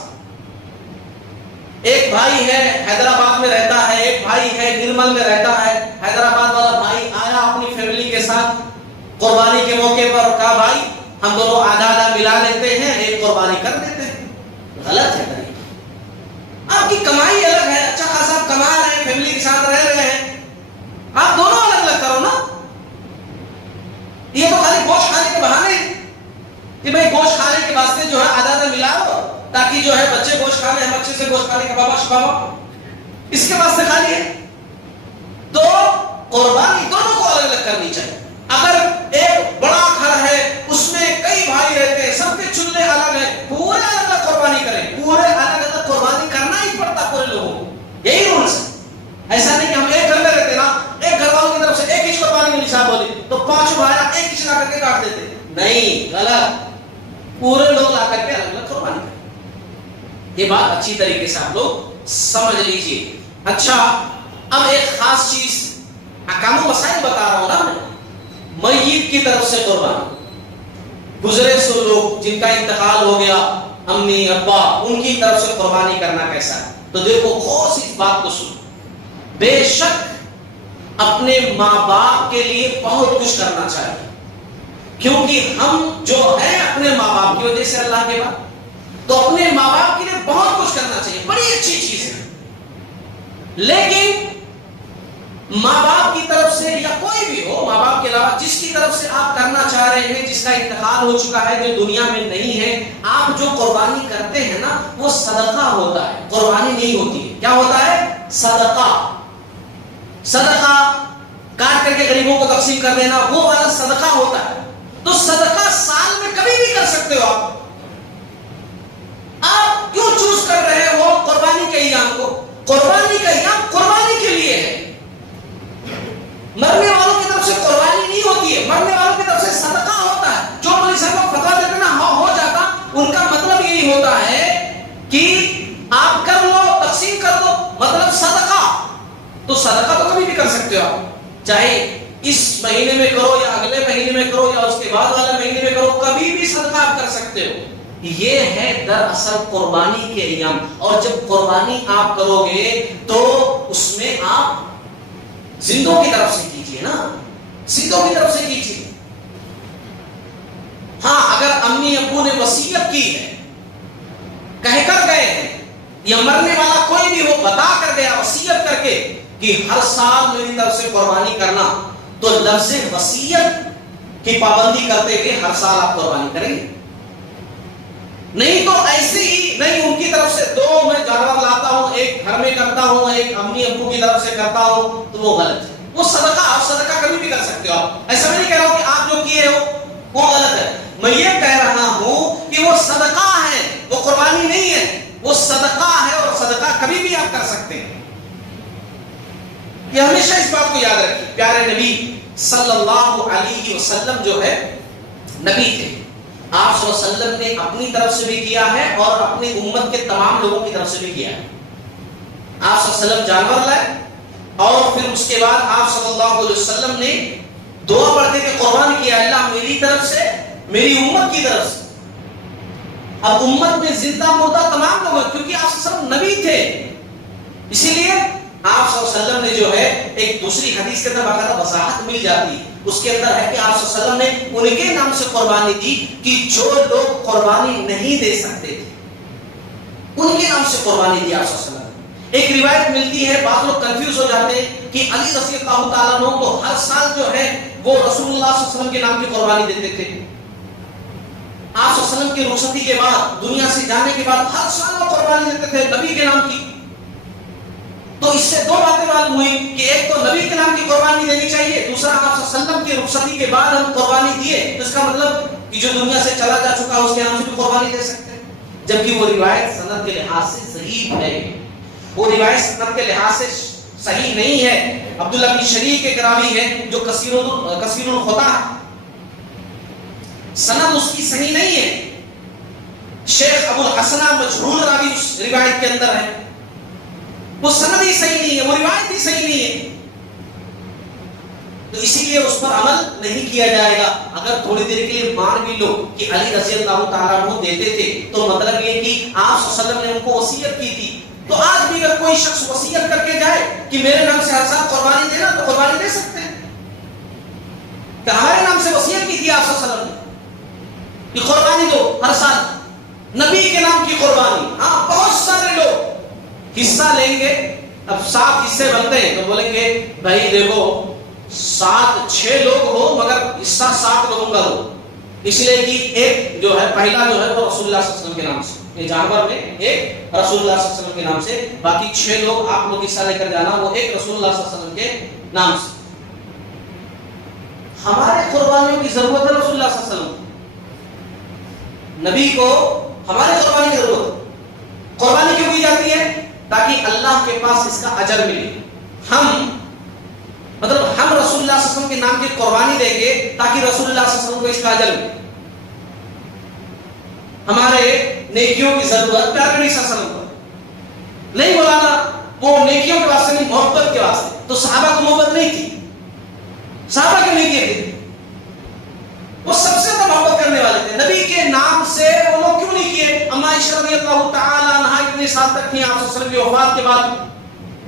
ایک بھائی ہے حیدرآباد میں رہتا ہے, ایک بھائی ہے نرمل میں رہتا ہے. حیدرآباد والا بھائی آیا اپنی فیملی کے ساتھ قربانی کے موقع پر, کہا بھائی ہم دونوں آدھا آدھا ملا لیتے ہیں, ایک قربانی کر دیتے ہیں. غلط ہے. آپ کی کمائی الگ ہے, اچھا خاصا کما رہے ہیں, فیملی کے ساتھ رہ رہے ہیں, آپ دونوں الگ الگ کرو نا. یہ تو خالی گوشت کھانے کے بہانے کہ بھائی گوشت کھانے کے واسطے جو ہے آدھا آدھا ملا لو تاکہ جو ہے بچے گوشت کھا لیں, ہم اچھے سے گوشت کھانے کا بابا شبابا, اس کے واسطے خالی ہے. تو قربانی دونوں کو الگ الگ کرنی چاہیے. اگر ایک بڑا گھر ہے اس میں کئی بھائی رہتے ہیں، سب کے چولہے الگ ہیں، پورے الگ الگ قربانی کریں، پورے الگ الگ قربانی کرنا ہی پڑتا پورے لوگوں کو، یہی رولس ہے۔ ایسا نہیں کہ ہم ایک گھر میں رہتے نا، ایک گھر والوں کی طرف سے ایک ہی قربانی کا نصاب بولے تو پانچوں بھائی ایک ہی لا کر کے کاٹ دیتے، نہیں، غلط، پورے لوگ لا کر کے الگ الگ قربانی کریں۔ یہ بات اچھی طریقے سے آپ لوگ سمجھ لیجیے۔ اچھا، اب ایک خاص چیز احکام و مسائل بتا رہا ہوں نا میں، میت کی طرف سے قربانی، گزرے سو لوگ جن کا انتقال ہو گیا، امی ابا، ان کی طرف سے قربانی کرنا کیسا ہے؟ تو دیکھو غور سے اس بات کو سنو۔ بے شک اپنے ماں باپ کے لیے بہت کچھ کرنا چاہیے، کیونکہ ہم جو ہیں اپنے ماں باپ کی وجہ سے اللہ کے بعد، تو اپنے ماں باپ کے لیے بہت کچھ کرنا چاہیے، بڑی اچھی چیز ہے۔ لیکن ماں باپ کی طرف سے یا کوئی بھی ہو، ماں باپ کے علاوہ جس کی طرف سے آپ کرنا چاہ رہے ہیں، جس کا انتقال ہو چکا ہے، جو دنیا میں نہیں ہے، آپ جو قربانی کرتے ہیں نا وہ صدقہ ہوتا ہے، قربانی نہیں ہوتی ہے۔ کیا ہوتا ہے؟ صدقہ۔ صدقہ کاٹ کر کے غریبوں کو تقسیم کر دینا، وہ والا صدقہ ہوتا ہے۔ تو صدقہ سال میں کبھی بھی کر سکتے ہو آپ کیوں چوز کر رہے ہو قربانی کے ایام کو؟ قربانی کا ایام قربانی کے لیے ہے، مرنے والوں کی طرف سے قربانی نہیں ہوتی ہے، مرنے والوں کی طرف سے صدقہ ہوتا ہے۔ جو مولوی صاحب کو فتویٰ دیتے نا ہو جاتا، ان کا مطلب یہی ہوتا ہے کہ آپ کر لو، تقسیم کر دو، مطلب صدقہ۔ تو صدقہ تو کبھی بھی کر سکتے ہو آپ، چاہے اس مہینے میں کرو یا اگلے مہینے میں کرو یا اس کے بعد والے مہینے میں کرو، کبھی بھی صدقہ آپ کر سکتے ہو۔ یہ ہے دراصل قربانی کے ایام۔ اور جب قربانی آپ کرو گے تو اس میں آپ زندوں کی طرف سے کیجئے نا، زندوں کی طرف سے کیجئے۔ ہاں، اگر امی ابو نے وصیت کی ہے، کہہ کر گئے ہیں، یا مرنے والا کوئی بھی ہو بتا کر گیا وصیت کر کے کہ ہر سال میری طرف سے قربانی کرنا، تو لفظ وصیت کی پابندی کرتے ہوئے ہر سال آپ قربانی کریں گے۔ نہیں تو ایسے ہی نہیں، ان کی طرف سے دو میں جانور لاتا ہوں، ایک گھر میں کرتا ہوں، ایک امی ابو کی طرف سے کرتا ہوں، تو وہ غلط ہے۔ وہ صدقہ، آپ صدقہ کبھی بھی کر سکتے ہو آپ، ایسا میں نہیں کہہ رہا ہوں کہ آپ جو کیے ہو وہ غلط ہے، میں یہ کہہ رہا ہوں کہ وہ صدقہ ہے، وہ قربانی نہیں ہے، وہ صدقہ ہے، اور صدقہ کبھی بھی آپ کر سکتے ہیں۔ یہ ہمیشہ اس بات کو یاد رکھیے۔ پیارے نبی صلی اللہ علیہ وسلم جو ہے نبی تھے، آپ صلی اللہ علیہ وسلم نے اپنی طرف سے بھی کیا ہے اور اپنی امت کے تمام لوگوں کی طرف سے بھی کیا ہے۔ آپ صلی اللہ علیہ وسلم جانور لائے اور پھر اس کے بعد آپ صلی اللہ علیہ وسلم نے دعا پڑھتے کہ قربان کیا اللہ میری طرف سے، میری امت کی طرف سے۔ اب امت میں زندہ مردہ تمام لوگ ہیں، کیونکہ آپ صلی اللہ علیہ وسلم نبی تھے، اسی لیے آپ صلی اللہ علیہ وسلم نے جو ہے ایک دوسری حدیث کے اندر باقاعدہ وضاحت مل جاتی ہے، اس کے اندر ہے کہ آپ صلی اللہ علیہ وسلم نے ان کے نام سے قربانی دی کہ جو لوگ قربانی نہیں دے سکتے تھے، ان کے نام سے قربانی دی آپ صلی اللہ علیہ وسلم۔ ایک روایت ملتی ہے، بعض لوگ کنفیوز ہو جاتے ہیں کہ علی رضی اللہ تعالیٰ عنہ تو ہر سال جو ہے وہ رسول اللہ صلی اللہ علیہ وسلم کے نام کی قربانی دیتے تھے۔ آپ صلی اللہ علیہ وسلم کی رخصتی کے بعد، دنیا سے جانے کے بعد ہر سال وہ قربانی دیتے تھے نبی کے نام کی۔ تو اس سے دو باتیں معلوم ہوئی کہ ایک تو نبی کے نام کی قربانی دینی چاہیے، دوسرا آپ صلی اللہ علیہ وسلم کی رخصتی کے بعد ہم قربانی دیے تو اس کا مطلب کہ جو دنیا سے چلا جا چکا اس کے نام سے بھی قربانی دے سکتے ہیں، جبکہ وہ روایت سند کے لحاظ سے صحیح ہے، وہ روایت سند کے لحاظ سے صحیح نہیں ہے۔ عبداللہ بن شریک ایک راوی ہے جو کثیر الخطا، سند اس کی صحیح نہیں ہے۔ شیخ ابو الحسنہ مجہول راوی اس روایت کے اندر ہے، وہ سند ہی صحیح نہیں ہے، وہ روایت ہی صحیح نہیں ہے، تو اسی لیے اس پر عمل نہیں کیا جائے گا۔ اگر تھوڑی دیر کے لیے مان بھی لو کہ علی رضی اللہ تعالیٰ عنہ دیتے تھے، تو مطلب یہ کہ آپ صلی اللہ علیہ وسلم نے ان کو وصیت کی تھی، تو آج بھی اگر کوئی شخص وصیت کر کے جائے کہ میرے نام سے ہر سال قربانی دینا، تو قربانی دے سکتے ہیں کہ ہمارے نام سے وصیت کی تھی آپ صلی اللہ علیہ وسلم نے کہ قربانی دو ہر سال، نبی کے نام کی قربانی۔ ہاں، بہت سارے لوگ حصہ لیں گے، اب 7 حصے بنتے ہیں تو بولیں گے بھائی دیکھو 6 لوگ ہو مگر حصہ 7 لوگوں کا ہو، اس لیے کہ ایک جو ہے پہلا جو ہے وہ رسول اللہ صلی اللہ علیہ وسلم کے نام سے، یہ جانور میں ایک رسول اللہ صلی اللہ علیہ وسلم کے نام سے، باقی 6 لوگ آپ لوگ حصہ لے کر جانا، وہ ایک رسول اللہ صلی اللہ علیہ وسلم کے نام سے۔ ہمارے قربانیوں کی ضرورت ہے رسول اللہ صلی اللہ علیہ وسلم، نبی کو ہمارے قربانی کی ضرورت ہے۔ قربانی کیوں کی جاتی ہے؟ تاکہ اللہ کے پاس اس کا اجر ملے۔ ہم رسول اللہ صلی اللہ علیہ وسلم کے نام کی قربانی دیں گے تاکہ رسول اللہ صلی اللہ علیہ وسلم کو اس کا اجر ملے۔ ہمارے نیکیوں کی ضرورت پیارے نبی صلی اللہ علیہ وسلم کو نہیں بولانا، وہ نیکیوں کے واسطے نہیں، محبت کے واسطے۔ تو صحابہ کو محبت نہیں تھی، صحابہ کے نیکی تھے، وہ سب سے زیادہ محبت کرنے والے تھے۔ نبی کے نام سے وہ لوگ کیوں نہیں کیے؟ اما عائشہ رضی اللہ تعالی عنہا اتنے سال تک تھی آپ صلی اللہ علیہ وسلم کی وفات کے بعد،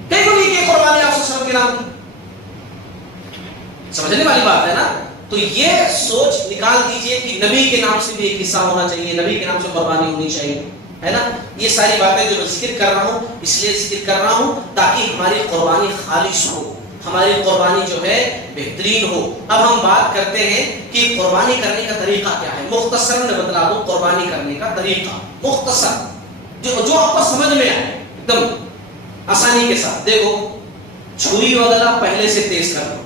کیوں نہیں کیے قربانی آپ صلی اللہ علیہ وسلم کے نام کی؟ سمجھنے والی بات ہے نا۔ تو یہ سوچ نکال دیجئے کہ نبی کے نام سے بھی ایک حصہ ہونا چاہیے، نبی کے نام سے قربانی ہونی چاہیے، ہے نا۔ یہ ساری باتیں جو میں ذکر کر رہا ہوں اس لیے ذکر کر رہا ہوں تاکہ ہماری قربانی خالص ہو، ہماری قربانی جو ہے بہترین ہو۔ اب ہم بات کرتے ہیں کہ قربانی کرنے کا طریقہ کیا ہے۔ مختصر میں بتلا دوں قربانی کرنے کا طریقہ، مختصر جو آپ کو سمجھ میں آئے ایک دم آسانی کے ساتھ۔ دیکھو، چھری وغیرہ پہلے سے تیز کر دو۔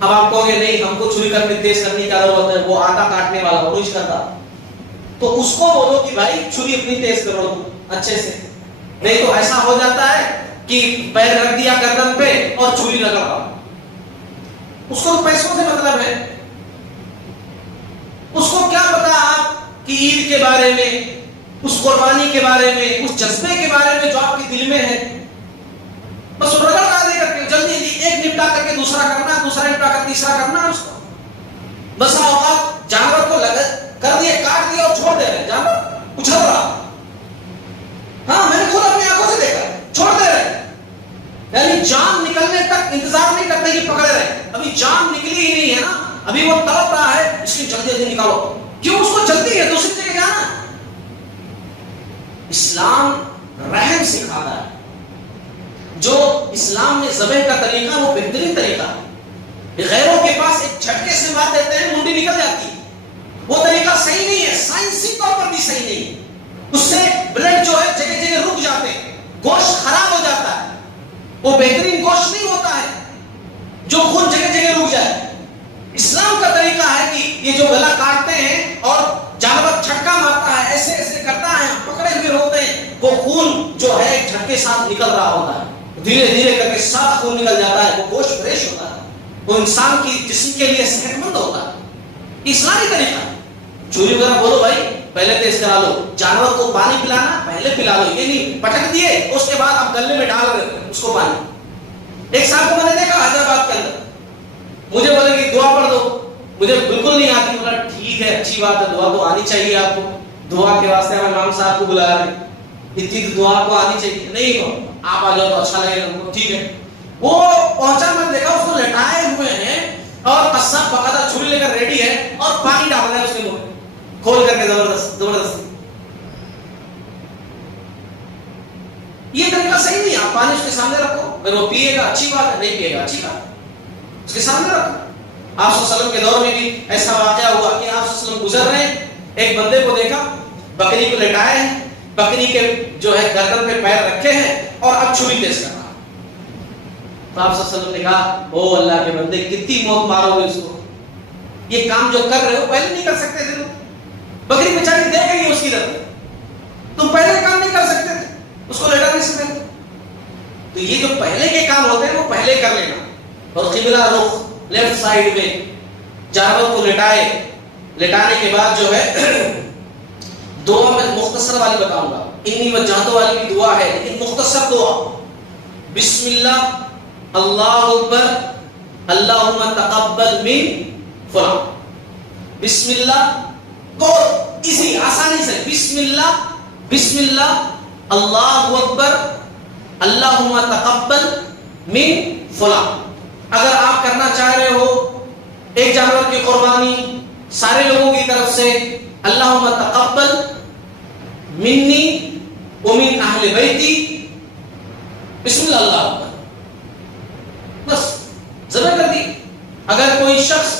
اب آپ کہو گے نہیں، ہم کو چھری کرنے تیز کرنے کی ضرورت ہے، وہ آٹا کاٹنے والا روش کرتا، تو اس کو بولو کہ بھائی چھری اپنی تیز کرو اچھے سے۔ نہیں تو ایسا ہو جاتا ہے کہ پیر رکھ دیا گردن پہ اور چھری لگا رہا، اس کو پیسوں سے مطلب ہے، اس کو کیا پتا آپ کہ عید کے بارے میں، اس قربانی کے بارے میں، اس جذبے کے بارے میں جو آپ کے دل میں ہے۔ بس رگڑ دے کر کے جلدی ایک نپٹا کر کے دوسرا کرنا، دوسرا نپٹا کر تیسرا کرنا اس کو۔ بس اوقات جانور کو کر دیا، کاٹ دیا اور چھوڑ دے رہے، جانور اچھل رہا۔ ہاں میں نے خود اپنی آنکھوں سے دیکھا، چھوڑ دے رہے، یعنی جان نکلنے تک انتظار نہیں کرتے کہ پکڑے رہے۔ ابھی جان نکلی ہی نہیں ہے نا، ابھی وہ تڑپ رہا ہے، اس کی جلدی جلدی نکالو۔ کیوں؟ اس کو جلدی ہے دوسری جگہ جانا۔ اسلام رحم سکھاتا ہے، جو اسلام نے ذبح کا طریقہ وہ بہترین طریقہ ہے۔ غیروں کے پاس ایک جھٹکے سے مار دیتے ہیں، منڈی نکل جاتی ہے، وہ طریقہ صحیح نہیں ہے، سائنسی طور پر بھی صحیح نہیں ہے۔ اس سے بلڈ جو ہے جگہ جگہ رک جاتے ہیں، گوشت خراب ہو جاتا ہے، وہ بہترین گوشت نہیں ہوتا ہے جو خون جگہ جگہ رک جائے۔ اسلام کا طریقہ ہے کہ یہ جو گلا کاٹتے ہیں اور جانور جھٹکا مارتا ہے، ایسے ایسے کرتا ہے، پکڑے ہوئے ہوتے ہیں، وہ خون جو ہے ایک جھٹکے ساتھ نکل رہا ہوتا ہے، دھیرے دھیرے کر کے صاف خون نکل جاتا ہے، وہ گوشت فریش ہوتا ہے، وہ انسان کی جسم کے لیے صحت مند ہوتا ہے۔ اسلامی طریقہ ہے۔ چوری وغیرہ بولو بھائی پہلے تیز کرا لو، جانور کو پانی پلانا پہلے پلا لو، یہ نہیں پٹک دیے اس کے بعد آپ گلے میں ڈال رہے اس کو پانی۔ ایک صاحب کو میں نے دیکھا حیدرآباد کے اندر، مجھے بولے کہ دعا پڑھ دو، مجھے بالکل نہیں آتی۔ بولا ٹھیک ہے، اچھی بات ہے، دعا تو آنی چاہیے آپ کو، دعا کے واسطے ہم امام صاحب کو بلا رہے ہیں، اتنی دعا کو آنی چاہیے۔ نہیں آپ آ جاؤ تو اچھا لگے گا، ٹھیک ہے۔ وہ پہنچا، میں دیکھا اس کو لٹائے ہوئے ہیں اور قصاب باقاعدہ چھری لے کر ریڈی ہے اور پانی ڈال رہا ہے اس کے منہ میں کھول کر کے زبردست۔ یہ طریقہ صحیح نہیں ہے۔ آپ پانی اس کے سامنے رکھو، اگر وہ پیے گا اچھی بات ہے، نہیں پیے گا اچھی بات، اس کے سامنے رکھو۔ آپ صلی اللہ علیہ وسلم کے دور میں بھی ایسا واقعہ ہوا کہ آپ صلی اللہ علیہ وسلم گزر رہے ہیں، ایک بندے کو دیکھا بکری کو لٹائے ہیں، بکری کے جو ہے گردن پہ پیر رکھے ہیں اور اب چھری تیز کر رہا۔ تو آپ صلی اللہ علیہ وسلم نے کہا او اللہ کے بندے کتنی موت مارو گے اس کو، یہ کام جو کر رہے ہو پہلے نہیں کر سکتے تھے تم؟ بکری بیچاری دیکھ گئی اس کی طرف، تم پہلے کام نہیں کر سکتے تھے، اس کو لٹا نہیں سکتے تھے؟ تو یہ جو پہلے کے کام ہوتے ہیں وہ پہلے کر لینا۔ اور قبلہ رخ لیفٹ سائیڈ میں جانور کو لٹانے کے بعد جو ہے دعا میں مختصر والی بتاؤں گا، انی وجہتو والی بھی دعا ہے لیکن مختصر دعا۔ بسم اللہ، اللہ اکبر، اللہم تقبل من فلان۔ بسم اللہ کو اسی آسانی سے بسم اللہ اللہ اکبر اللہم تقبل من فلان۔ اگر آپ کرنا چاہ رہے ہو ایک جانور کی قربانی سارے لوگوں کی طرف سے، اللہم تقبل منی ومن اہل بیتی، بسم اللہ اللہ اکبر، بس ذبح کر دی۔ اگر کوئی شخص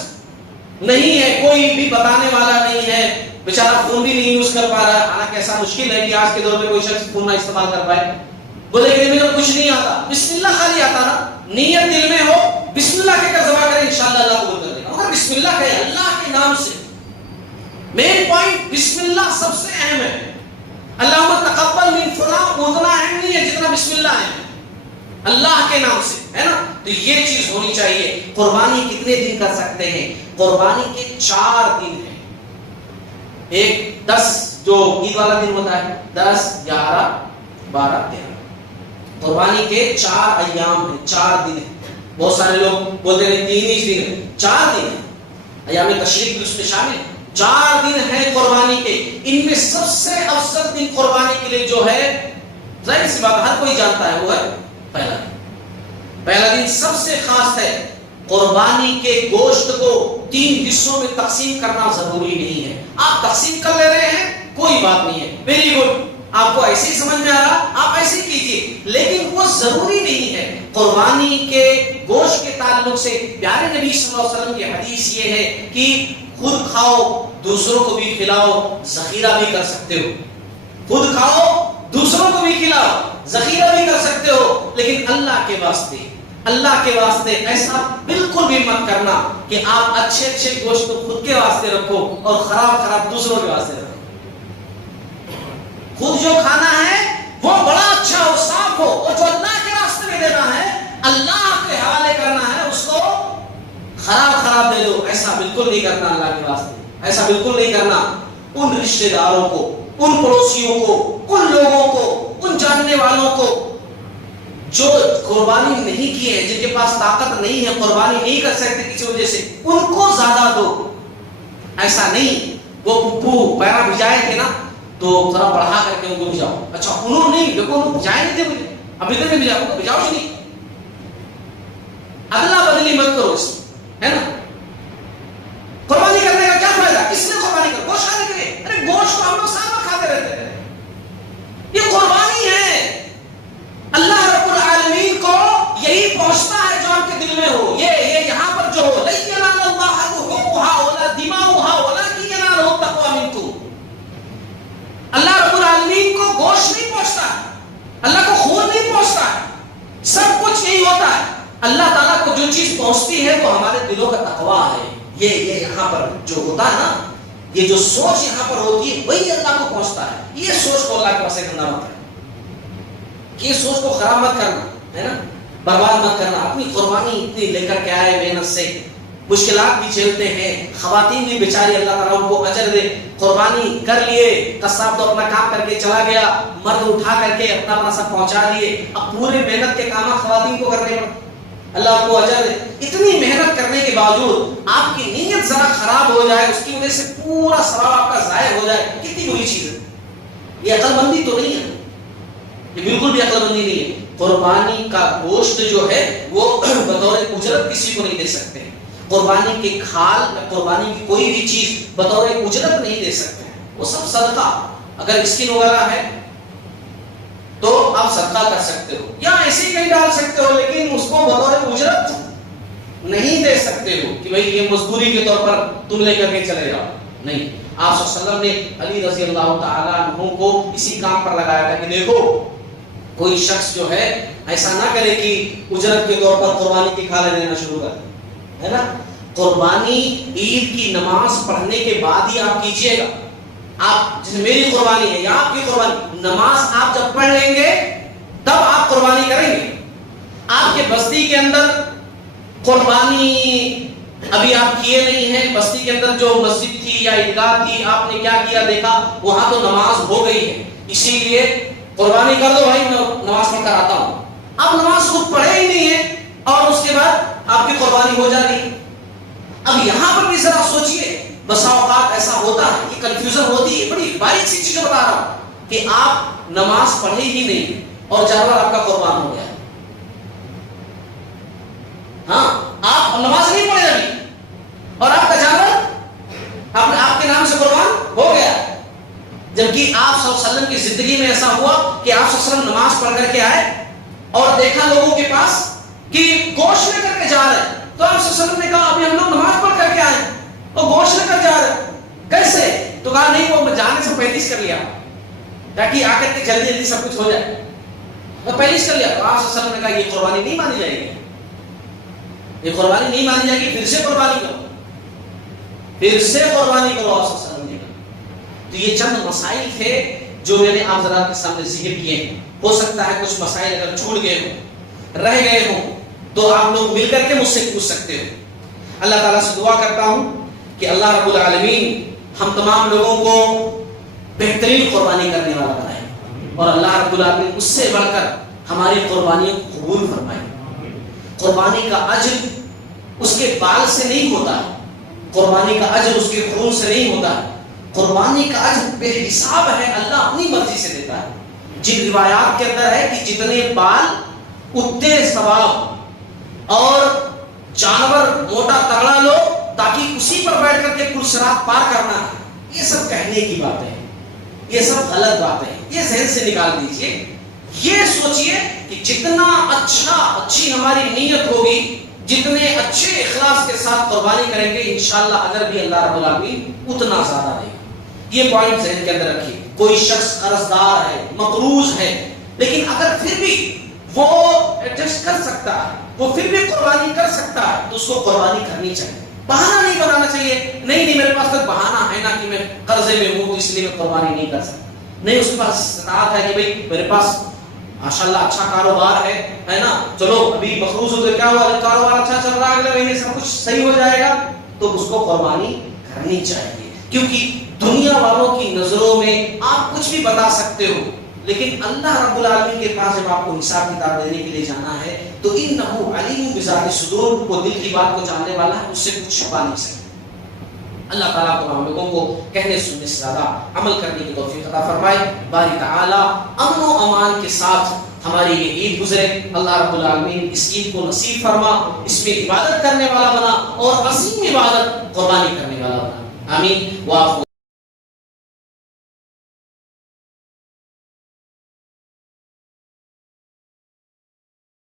نہیں ہے، کوئی بھی بتانے والا نہیں ہے، بیچارہ فون بھی نہیں یوز کر پا رہا ہے، حالانکہ ایسا مشکل ہے کہ آج کے دور میں کوئی شخص فون نہ استعمال کر پائے، بولے کہ مجھے کچھ نہیں آتا، بسم اللہ خالی آتا نا، نیت دل میں ہو، بسم اللہ کے کر ذبح کریں، انشاءاللہ اللہ قبول کر لے گا۔ اگر کر بسم اللہ کہے، اللہ کے نام سے. مین پوائنٹ بسم اللہ سب سے اہم ہے. اللہم تقبل من فلاں اتنا اہم نہیں ہے جتنا بسم اللہ ہے، اللہ کے نام سے، ہے نا. تو یہ چیز ہونی چاہیے. قربانی کتنے دن کر سکتے ہیں؟ قربانی کے 4 دن ہیں. ایک 10 جو عید والا دن ہوتا ہے، 10 11 12 13. قربانی کے 4 ایام ہیں، 4 دن ہیں. بہت سارے لوگ بولتے ہیں 3 ہی دن ہیں، 4 دن ہیں. ایام تشریق بھی اس میں شامل ہے. 4 دن ہیں قربانی کے. ان میں سب سے افضل دن قربانی کے لیے جو ہے، ظاہر سی بات ہر کوئی جانتا ہے، وہ ہے پہلا دن. پہلا دن سب سے خاص ہے. قربانی کے گوشت کو 3 حصوں میں تقسیم کرنا ضروری نہیں ہے. آپ تقسیم کر لے رہے ہیں، کوئی بات نہیں ہے، ویری گڈ. آپ کو ایسے ہی سمجھ میں آ رہا، آپ ایسے ہی کیجیے، لیکن وہ ضروری نہیں ہے. قربانی کے گوشت کے تعلق سے پیارے نبی صلی اللہ علیہ وسلم کی حدیث یہ ہے کہ خود کھاؤ، دوسروں کو بھی کھلاؤ، ذخیرہ بھی کر سکتے ہو. خود کھاؤ، دوسروں کو بھی کھلاؤ، ذخیرہ بھی کر سکتے ہو، لیکن اللہ کے واسطے ایسا بالکل بھی مت کرنا کہ آپ اچھے گوشت کو خود کے واسطے رکھو اور خراب دوسروں کے واسطے رکھو. خود جو کھانا ہے وہ بڑا اچھا ہو، صاف ہو، اور جو اللہ کے راستے میں دینا ہے، اللہ کے حوالے کرنا ہے، اس کو خراب دے دو. ایسا بالکل نہیں کرنا اللہ کے واسطے. ایسا بالکل نہیں کرنا. ان رشتہ داروں کو، ان پڑوسیوں کو، ان لوگوں کو، ان جاننے والوں کو جو قربانی نہیں کی ہے، جن کے پاس طاقت نہیں ہے، قربانی نہیں کر سکتے کسی وجہ سے، ان کو زیادہ دو. ایسا نہیں وہ پھپھو پیرا بھجائے تھے نا، تو ذرا بڑھا کر کے ان کو بھجاؤ. اچھا انہوں نہیں، دیکھو انہوں بھجائے نہیں تھے، مجھے ابھی تک نہیں بھجاؤ، بھجاؤ ہی نہیں. ادلا بدلی مت کرو اس میں، ہے نا. قربانی کرنے کا کیا فائدہ؟ اس نے قربانی کر گوشت کھانے کے لیے. ارے گوشت کو ہم لوگ سال بھر کھاتے رہتے ہیں. یہ قربانی ہے. اللہ رب العالمین کو یہی پہنچتا ہے جو آپ کے دل میں ہو. یہ یہاں پر جو ہو، لَن يَنَالَ اللَّهَ لُحُومُهَا وَلَا دِمَاؤُهَا وَلَٰكِن يَنَالُهُ التَّقْوَىٰ مِنكُمْ. اللہ رب العالمین کو گوشت نہیں پہنچتا ہے، اللہ کو خون نہیں پہنچتا ہے. سب کچھ یہی ہوتا ہے. اللہ تعالیٰ کو جو چیز پہنچتی ہے وہ ہمارے دلوں کا تقویٰ ہے. یہ یہاں پر جو ہوتا ہے نا، یہ جو سوچ یہاں پر ہوتی ہے، وہی اللہ کو پہنچتا ہے. یہ سوچ کو اللہ کے پاس کرنا مت ہے، یہ سوچ کو خراب مت کرنا، ہے نا، برباد مت کرنا. اپنی قربانی اتنی لے کر کے آئے محنت سے، مشکلات بھی جھیلتے ہیں. خواتین بھی بیچاری، اللہ تعالیٰ ان کو اجر دے. قربانی کر لیے، قصاب تو اپنا کام کر کے چلا گیا، مرد اٹھا کر کے اپنا سب پہنچا دیے. اب پورے محنت کے کام خواتین کو کرنے پڑے. اللہ کو اجر دے. اتنی محنت کرنے کے باوجود آپ کی نیت ذرا خراب ہو جائے، اس کی وجہ سے پورا ثواب آپ کا ضائع ہو جائے، کتنی بری چیز ہے. یہ عقل مندی تو نہیں ہے، یہ بالکل بھی عقل مندی نہیں ہے. قربانی کا گوشت جو ہے وہ بطور اجرت کسی کو نہیں دے سکتے. قربانی کے کھال یا قربانی کی کوئی بھی چیز بطور اجرت نہیں دے سکتے. وہ سب صدقہ، اگر اسکن وغیرہ ہے تو آپ صدقہ کر سکتے ہو، یا ایسے ہی کہیں ڈال سکتے ہو، لیکن اس کو بطور اجرت نہیں دے سکتے ہو کہ بھئی یہ مزدوری کے طور پر تم لے کر کے چلے جاؤ. نہیں. آپ صلی اللہ علیہ وسلم نے علی رضی اللہ تعالیٰ عنہ کو اسی کام پر لگایا تھا کہ دیکھو کوئی شخص جو ہے ایسا نہ کرے کہ اجرت کے طور پر قربانی کی کھالیں لینا شروع کر، ہے نا. قربانی عید کی نماز پڑھنے کے بعد ہی آپ کیجئے گا. آپ جیسے میری قربانی ہے یا آپ کی قربانی، نماز آپ جب پڑھ لیں گے تب آپ قربانی کریں گے. آپ کے بستی کے اندر قربانی ابھی آپ کیے نہیں ہیں، بستی کے اندر جو مسجد تھی یا عیدگاہ تھی، آپ نے کیا کیا دیکھا وہاں تو نماز ہو گئی ہے، اسی لیے قربانی کر دو بھائی، میں نماز پڑھ کر آتا ہوں. اب نماز خود پڑھے ہی نہیں ہے اور اس کے بعد آپ کی قربانی ہو جا رہی ہے. اب یہاں پر بھی ذرا سوچئے، بسا اوقات ایسا ہوتا ہے، یہ کنفیوژن ہوتی ہے. بڑی باریک سی چیز بتا رہا ہوں کہ آپ نماز پڑھے ہی نہیں اور جانور آپ کا قربان ہو گیا. ہاں، آپ نماز نہیں پڑھے ابھی اور آپ کا جانور آپ کے نام سے قربان ہو گیا، جبکہ آپ صلی اللہ علیہ وسلم کی زندگی میں ایسا ہوا کہ آپ صلی اللہ علیہ وسلم نماز پڑھ کر کے آئے اور دیکھا لوگوں کے پاس کہ گوشت لے کر کے جا رہے ہیں. تو آپ صلی اللہ علیہ وسلم نے کہا ابھی ہم لوگ نماز پڑھ کر کے آئے اور گوشت لے کر جا رہے ہیں، کیسے؟ تو کہا نہیں، وہ جانے سے پہلیس کر لیا تاکہ آ کر کے جلدی جلدی سب کچھ ہو جائے، میں پہلیس کر لیا. تو آپ صلی اللہ علیہ وسلم نے کہا یہ قربانی نہیں مانی جائے گی، یہ قربانی نہیں مانی جائے گی، پھر سے قربانی کرو. پھر سے قربانی کرو آپ صلی اللہ علیہ وسلم نے کہا۔ تو یہ چند مسائل تھے جو میں نے آپ حضرات کے سامنے ذکر کیے ہیں۔ ہو سکتا ہے کچھ مسائل اگر چھوٹ گئے ہوں، رہ گئے ہوں، تو آپ لوگ مل کر کے مجھ سے پوچھ سکتے ہو۔ اللہ تعالیٰ سے دعا کرتا ہوں کہ اللہ رب العالمین ہم تمام لوگوں کو بہترین قربانی کرنے والا بنائے، اور اللہ رب العالمین اس سے بڑھ کر ہماری قربانیوں کو قبول فرمائے۔ قربانی کا اجر اس کے بال سے نہیں ہوتا ہے، قربانی کا اجر اس کے خون سے نہیں ہوتا ہے، قربانی کا اجر بے حساب ہے، اللہ اپنی مرضی سے دیتا ہے۔ جن روایات کے اندر ہے کہ جتنے بال اتنے ثواب، اور جانور موٹا تگڑا لو تاکہ اسی پر بیٹھ کر کے پل صراط پار کرنا ہے، یہ سب کہنے کی باتیں ہیں، یہ سب غلط باتیں ہیں، یہ ذہن سے نکال دیجئے۔ یہ سوچئے کہ جتنا اچھی ہماری نیت ہوگی، جتنے اچھے اخلاص کے ساتھ قربانی کریں گے، انشاءاللہ اجر بھی اللہ رب العالمین اتنا زیادہ دے گا۔ یہ پوائنٹ ذہن کے اندر رکھیے۔ کوئی شخص قرضدار ہے، مقروض ہے، لیکن اگر پھر بھی وہ ایڈجسٹ کر سکتا ہے، وہ پھر بھی قربانی کر سکتا ہے، تو اس کو قربانی کرنی چاہیے۔ بہانہ نہیں بنانا چاہیے، نہیں میرے پاس تو بہانہ ہے نا کہ میں قرضے میں ہوں تو اس لیے میں قربانی نہیں کر سکتا۔ نہیں، اس کے پاس استطاعت ہے کہ بھئی میرے پاس ماشاءاللہ اچھا کاروبار ہے نا، چلو ابھی مقروض ہو تو کیا ہوا، کاروبار اچھا چل رہا ہے، اگلے مہینے سب کچھ صحیح ہو جائے گا، تو اس کو قربانی کرنی چاہیے۔ کیونکہ دنیا والوں کی نظروں میں آپ کچھ بھی بتا سکتے ہو، لیکن اللہ رب العالمین کے پاس جب آپ کو حساب کتاب دینے کے لیے جانا ہے تو انہ علیم بذات الصدور، وہ دل کی بات کو جاننے والا ہے، اس سے کچھ چھپا نہیں سکتا۔ اللہ تعالیٰ کو ہم لوگوں کو کہنے سننے سے زیادہ عمل کرنے کی توفیق عطا فرمائے۔ باری تعالیٰ امن و امان کے ساتھ ہماری یہ عید گزرے، اللہ رب العالمین اس عید کو نصیب فرما، اس میں عبادت کرنے والا بنا، اور عظیم عبادت قربانی کرنے والا بنا، آمین۔